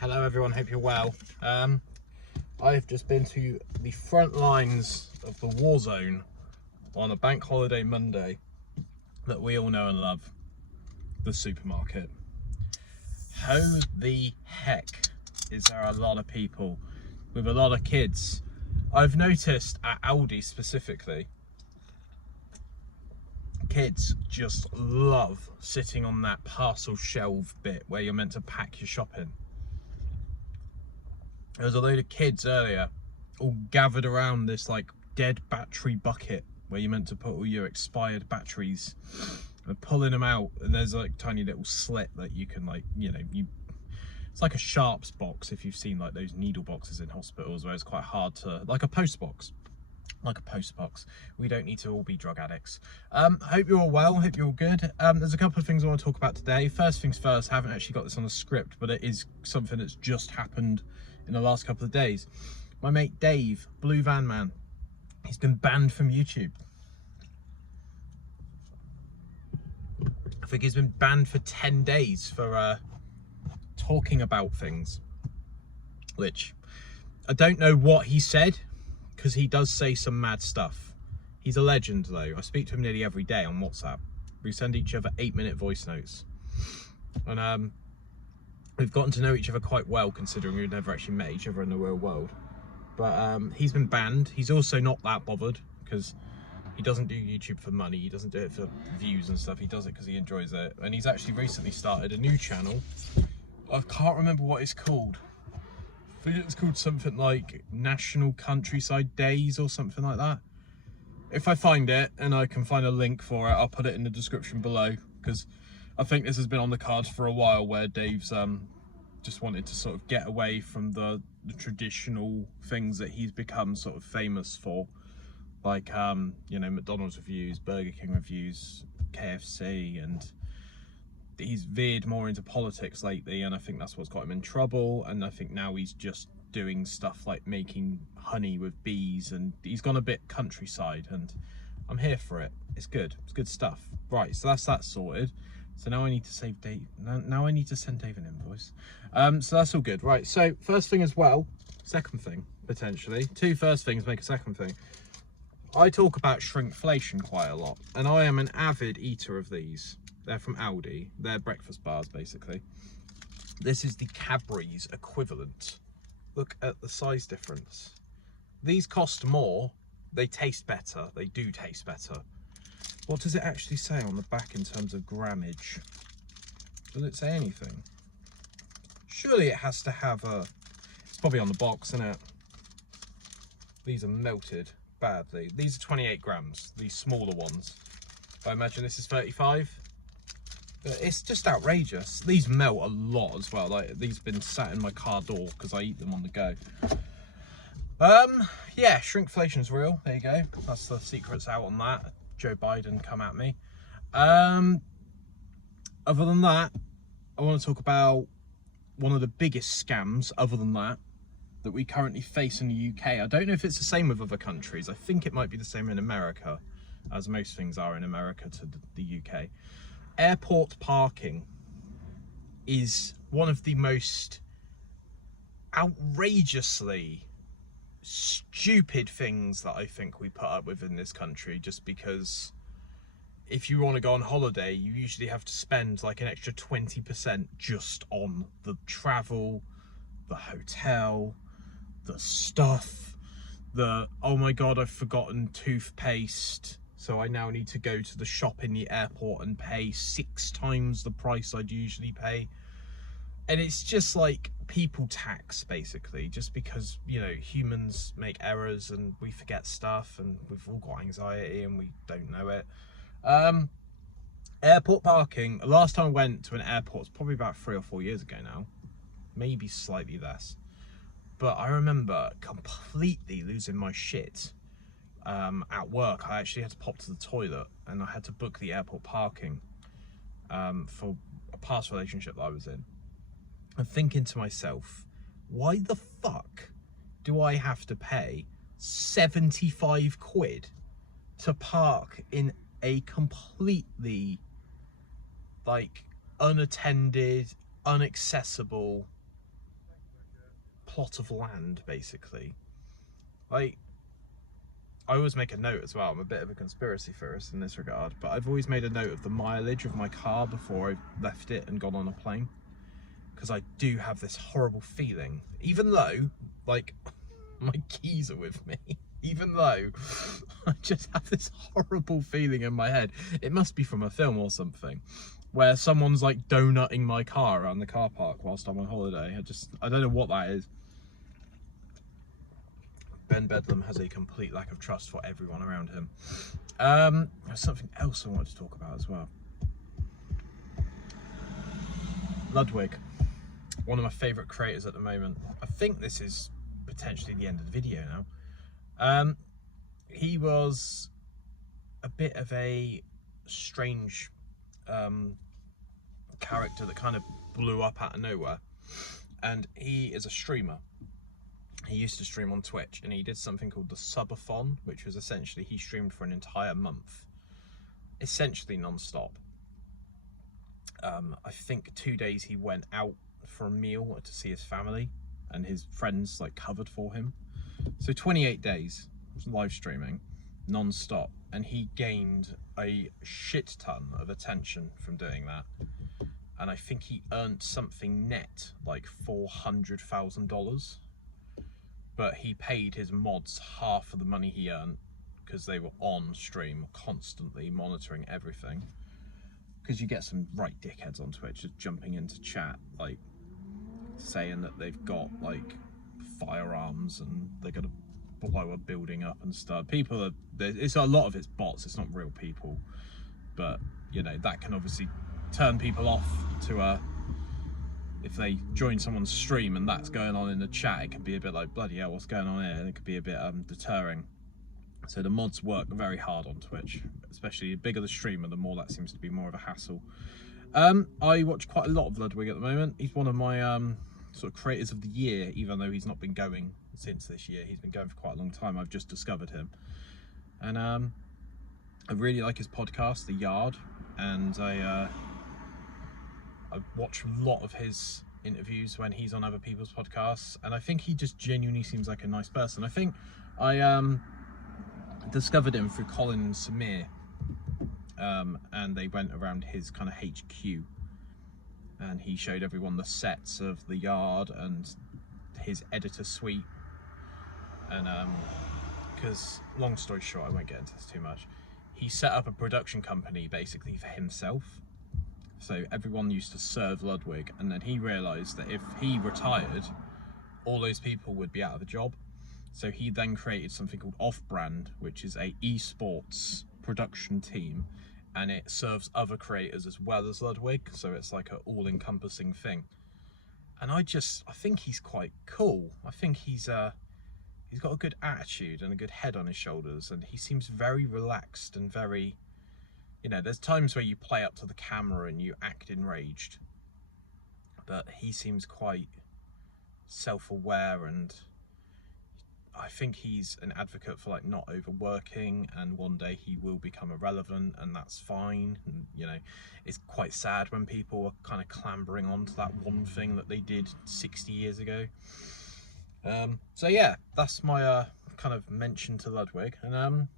Hello everyone, hope you're well. I've just been to the front lines of the war zone on a bank holiday Monday that we all know and love, the supermarket. How the heck is there a lot of people with a lot of kids? I've noticed at Aldi specifically, kids just love sitting on that parcel shelf bit where you're meant to pack your shopping. There was a load of kids earlier all gathered around this like dead battery bucket where you're meant to put all your expired batteries, and pulling them out, and there's like tiny little slit that you can it's like a sharps box if you've seen like those needle boxes in hospitals where it's quite hard to, like a post box. We don't need to all be drug addicts. Hope you're all well, hope you're all good. There's a couple of things I want to talk about today. First things first, I haven't actually got this on the script, but it is something that's just happened in the last couple of days. My mate Dave, Blue Van Man, he's been banned from YouTube. I think he's been banned for 10 days for talking about things, which I don't know what he said, because he does say some mad stuff. He's a legend though. I speak to him nearly every day on WhatsApp. We send each other 8-minute voice notes, and we've gotten to know each other quite well, considering we've never actually met each other in the real world. But he's been banned. He's also not that bothered, because he doesn't do YouTube for money. He doesn't do it for views and stuff. He does it because he enjoys it. And he's actually recently started a new channel. I can't remember what it's called. I think it's called something like National Countryside Days or something like that. If I find it and I can find a link for it, I'll put it in the description below, because I think this has been on the cards for a while, where Dave's just wanted to sort of get away from the traditional things that he's become sort of famous for, like McDonald's reviews, Burger King reviews, KFC, and he's veered more into politics lately, and I think that's what's got him in trouble. And I think now he's just doing stuff like making honey with bees, and he's gone a bit countryside, and I'm here for it. It's good stuff. Right, so that's that sorted. So now I need to save Dave. Now I need to send Dave an invoice. So that's all good. Right, so first thing as well, second thing, potentially. Two first things make a second thing. I talk about shrinkflation quite a lot, and I am an avid eater of these. They're from Aldi. They're breakfast bars, basically. This is the Cadbury's equivalent. Look at the size difference. These cost more. They taste better. They do taste better. What does it actually say on the back in terms of grammage? Does it say anything? Surely it has to have a... It's probably on the box, isn't it? These are melted badly. These are 28 grams, these smaller ones. I imagine this is 35. But it's just outrageous. These melt a lot as well. Like, these have been sat in my car door because I eat them on the go. Yeah, shrinkflation's real. There you go. That's the secrets out on that. Joe Biden, come at me. Other than that, I want to talk about one of the biggest scams, other than that we currently face in the UK. I don't know if it's the same with other countries. I think it might be the same in America, as most things are in America to the UK. Airport parking is one of the most outrageously stupid things that I think we put up with in this country, just because if you want to go on holiday, you usually have to spend like an extra 20% just on the travel, the hotel, the stuff, oh my god, I've forgotten toothpaste, so I now need to go to the shop in the airport and pay 6 times the price I'd usually pay. And it's just like people tax, basically, just because, humans make errors and we forget stuff, and we've all got anxiety and we don't know it. Airport parking, the last time I went to an airport was probably about 3 or 4 years ago now, maybe slightly less. But I remember completely losing my shit. At work, I actually had to pop to the toilet, and I had to book the airport parking for a past relationship that I was in. I'm thinking to myself, why the fuck do I have to pay 75 quid to park in a completely unattended, inaccessible plot of land, basically. Like, I always make a note as well. I'm a bit of a conspiracy theorist in this regard, but I've always made a note of the mileage of my car before I left it and gone on a plane, because I do have this horrible feeling, even though, like, my keys are with me, even though I just have this horrible feeling in my head. It must be from a film or something, where someone's like donutting my car around the car park whilst I'm on holiday. I don't know what that is. Ben Bedlam has a complete lack of trust for everyone around him. There's something else I wanted to talk about as well. Ludwig, one of my favourite creators at the moment. I think this is potentially the end of the video now. He was a bit of a strange character that kind of blew up out of nowhere, and he is a streamer. He used to stream on Twitch, and he did something called the Subathon, which was essentially he streamed for an entire month, essentially non-stop. I think 2 days he went out for a meal to see his family, and his friends like covered for him. So 28 days live streaming non-stop, and he gained a shit ton of attention from doing that. And I think he earned something net like $400,000. But he paid his mods half of the money he earned because they were on stream constantly monitoring everything. Because you get some right dickheads on Twitch just jumping into chat, like saying that they've got like firearms and they're gonna blow a building up and stuff. People are, it's a lot of it's bots, it's not real people, but you know, that can obviously turn people off to if they join someone's stream and that's going on in the chat, it can be a bit like, bloody hell, what's going on here? And it could be a bit deterring. So the mods work very hard on Twitch, especially the bigger the streamer, the more that seems to be more of a hassle. I watch quite a lot of Ludwig at the moment. He's one of my sort of creators of the year, even though he's not been going since this year. He's been going for quite a long time. I've just discovered him. And I really like his podcast, The Yard, and I watch a lot of his interviews when he's on other people's podcasts, and I think he just genuinely seems like a nice person. I think I discovered him through Colin and Samir, and they went around his kind of HQ, and he showed everyone the sets of The Yard and his editor suite. And because, long story short, I won't get into this too much, he set up a production company basically for himself. So everyone used to serve Ludwig, and then he realised that if he retired, all those people would be out of a job. So he then created something called Off-Brand, which is a esports production team, and it serves other creators as well as Ludwig. So it's like an all-encompassing thing. And I think he's quite cool. I think he's got a good attitude and a good head on his shoulders, and he seems very relaxed and very, you know, there's times where you play up to the camera and you act enraged, but he seems quite self-aware, and I think he's an advocate for like not overworking, and one day he will become irrelevant, and that's fine. And, you know, it's quite sad when people are kind of clambering onto that one thing that they did 60 years ago. So yeah, that's my kind of mention to Ludwig, and I'd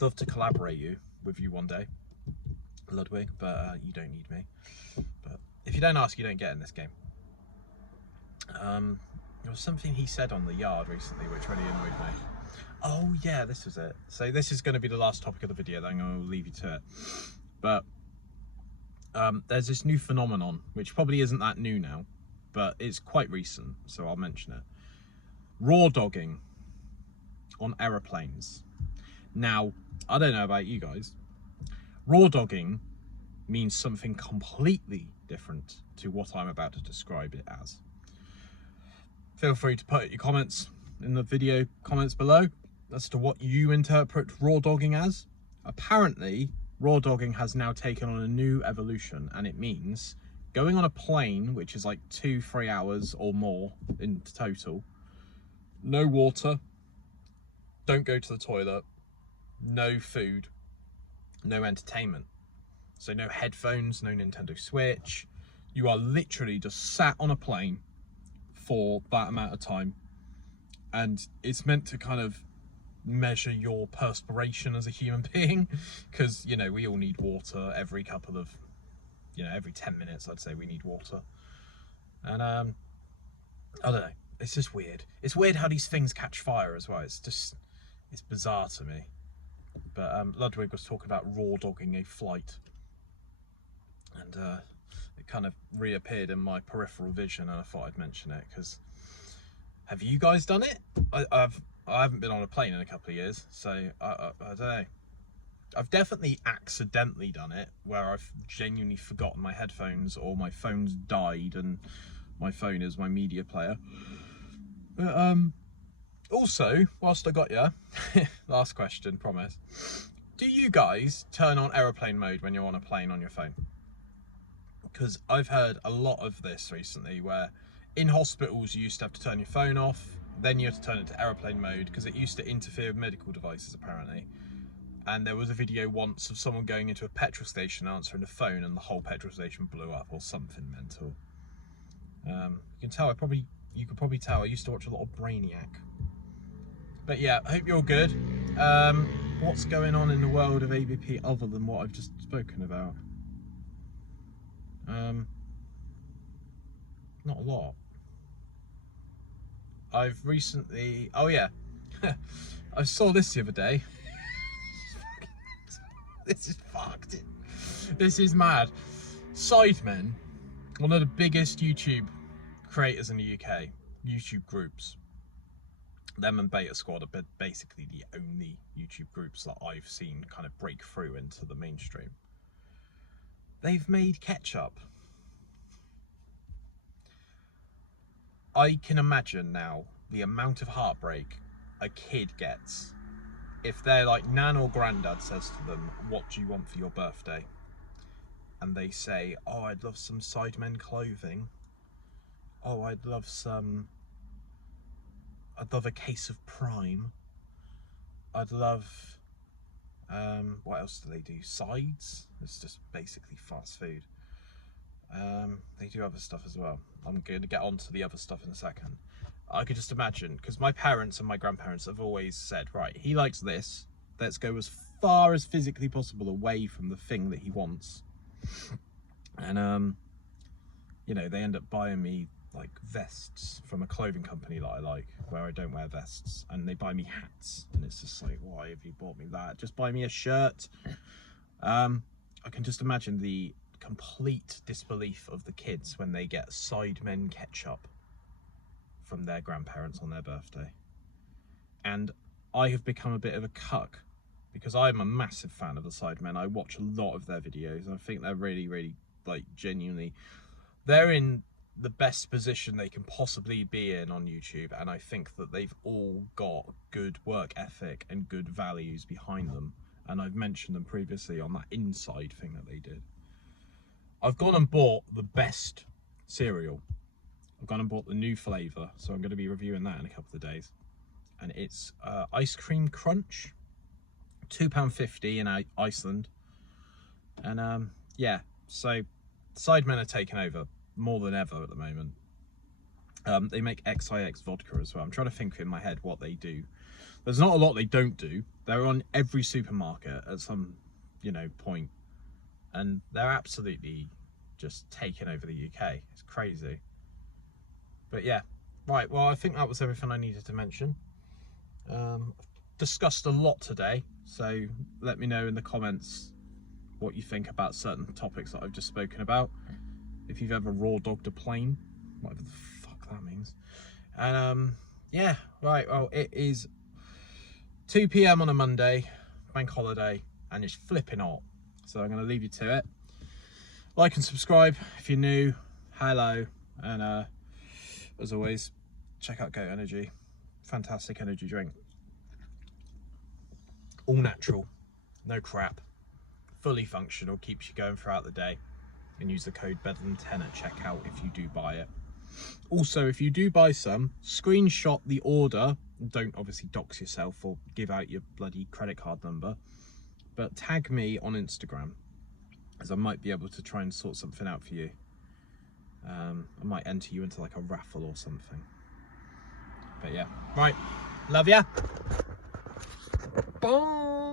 love to collaborate with you one day, Ludwig, but you don't need me. But if you don't ask, you don't get in this game. There was something he said on The Yard recently which really annoyed me. Oh yeah, this was it. So this is going to be the last topic of the video, then I'm going to leave you to it. But there's this new phenomenon, which probably isn't that new now, but it's quite recent, so I'll mention it. Raw dogging on aeroplanes. Now, I don't know about you guys. Raw dogging means something completely different to what I'm about to describe it as. Feel free to put your comments in the video comments below as to what you interpret raw dogging as. Apparently, raw dogging has now taken on a new evolution, and it means going on a plane, which is like 2-3 hours or more in total, no water, don't go to the toilet, no food, no entertainment. So no headphones, no Nintendo Switch. You are literally just sat on a plane for that amount of time, and it's meant to kind of measure your perspiration as a human being, because, you know, we all need water every couple of, you know, every 10 minutes I'd say we need water. And I don't know, it's just weird. It's weird how these things catch fire as well. It's bizarre to me. But Ludwig was talking about raw dogging a flight, and it kind of reappeared in my peripheral vision, and I thought I'd mention it, because have you guys done it? I haven't been on a plane in a couple of years, so I don't know. I've definitely accidentally done it, where I've genuinely forgotten my headphones, or my phone's died and my phone is my media player. But also, whilst I got you, last question, promise. Do you guys turn on aeroplane mode when you're on a plane on your phone? Because I've heard a lot of this recently, where in hospitals you used to have to turn your phone off, then you had to turn it to aeroplane mode because it used to interfere with medical devices apparently. And there was a video once of someone going into a petrol station answering the phone, and the whole petrol station blew up, or something mental. You can tell, you could probably tell I used to watch a lot of Brainiac. But yeah, I hope you're good. What's going on in the world of ABP other than what I've just spoken about? Not a lot. I've recently, oh yeah, I saw this the other day. This is fucked. This is mad. Sidemen, one of the biggest YouTube creators in the UK, YouTube groups. Them and Beta Squad are basically the only YouTube groups that I've seen kind of break through into the mainstream. They've made ketchup. I can imagine now the amount of heartbreak a kid gets if their like nan or granddad says to them, "What do you want for your birthday?" And they say, "Oh, I'd love some Sidemen clothing. Oh, I'd love a case of Prime. I'd love, what else do they do? Sides?" It's just basically fast food. They do other stuff as well. I'm going to get onto the other stuff in a second. I could just imagine, because my parents and my grandparents have always said, right, he likes this, let's go as far as physically possible away from the thing that he wants. And you know, they end up buying me like vests from a clothing company that I like, where I don't wear vests, and they buy me hats, and it's just like, why have you bought me that? Just buy me a shirt. I can just imagine the complete disbelief of the kids when they get Sidemen ketchup from their grandparents on their birthday. And I have become a bit of a cuck, because I'm a massive fan of the Sidemen. I watch a lot of their videos, and I think they're really, really, like, genuinely, they're in the best position they can possibly be in on YouTube, and I think that they've all got good work ethic and good values behind them, and I've mentioned them previously on that Inside thing that they did. I've gone and bought the best cereal. I've gone and bought the new flavour, so I'm going to be reviewing that in a couple of days, and it's Ice Cream Crunch, £2.50 in Iceland. And yeah, so Sidemen are taking over more than ever at the moment. They make XIX vodka as well. I'm trying to think in my head what they do. There's not a lot they don't do. They're on every supermarket at some, you know, point, and they're absolutely just taking over the UK. It's crazy. But yeah, right, well, I think that was everything I needed to mention. Discussed a lot today, so let me know in the comments what you think about certain topics that I've just spoken about. If you've ever raw dogged a plane, whatever the fuck that means. And yeah, right, well, it is 2 PM on a Monday, bank holiday, and it's flipping hot, so I'm going to leave you to it. Like and subscribe if you're new. Hello. And as always, check out Goat Energy. Fantastic energy drink. All natural, no crap, fully functional, keeps you going throughout the day. And use the code BEDLAM10 at checkout if you do buy it. Also, if you do buy some, screenshot the order. Don't obviously dox yourself or give out your bloody credit card number, but tag me on Instagram, as I might be able to try and sort something out for you. I might enter you into like a raffle or something. But yeah, right, love ya. Boom.